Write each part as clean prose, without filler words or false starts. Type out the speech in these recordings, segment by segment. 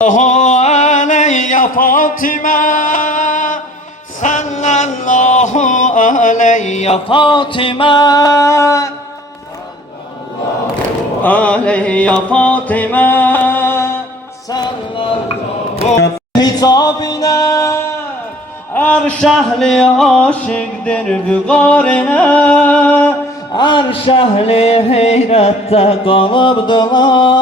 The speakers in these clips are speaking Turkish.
Aleyye Fatıma, sallallahu aleyye Fatıma, aleyye Fatıma, sallallahu hicabine arş ehli aşıktır bügarine, arş ehli heyrette kalıbdılar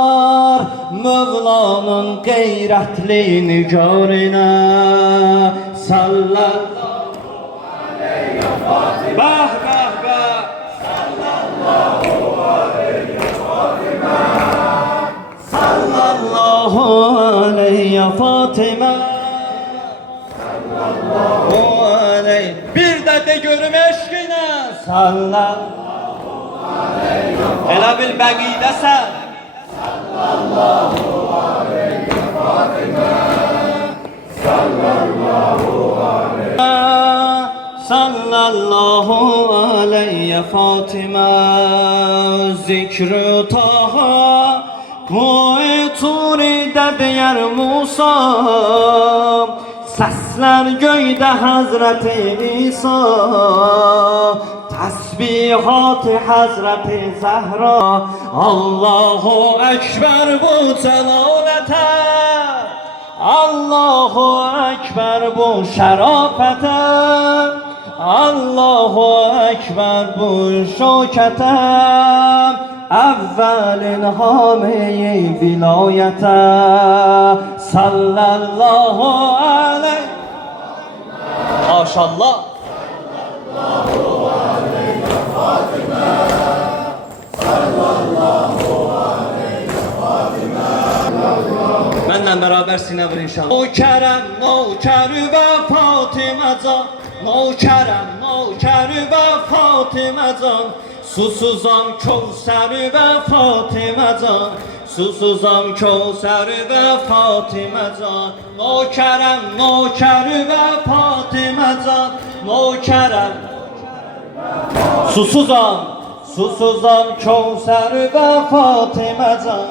Mevla'nın gayretli nigarine. Sallallahu aleyhi Fatıma, bah bah bah, sallallahu aleyhi Fatıma, sallallahu aleyhi Fatıma, sallallahu aleyhi. Bir de görüm eşkine sallallahu aleyhi Fatıma. Elə bil bəqidəsən sallallahu aleyhi Fatıma, sallallahu aleyhi, sallallahu aleyhi Fatıma. Zikr-ı Taha Koy Turi'de diyer Musa, sesler göyde Hazreti İsa, tesbihat-ı Hazreti Zehra. Allahu Ekber bu celalete, Allahu Ekber bu şerafete, Allahu Ekber bu şokete, evvelin hame-i vilayete. Sallallahu aleyhi, maşallah, sallallahu aleyhi Fatıma, sallallahu aleyhi Fatıma. Benimle beraber sinevir inşallah. Nökerem nökeri ve Fatıma can, nökerem nökeri ve Fatıma can, susuzam Kevseri ve Fatıma can, susuzam Kevseri ve Fatıma can. Nökerem nökeri ve Fatıma can, nökerem susuzam, susuzam Kevseri ve Fatıma can.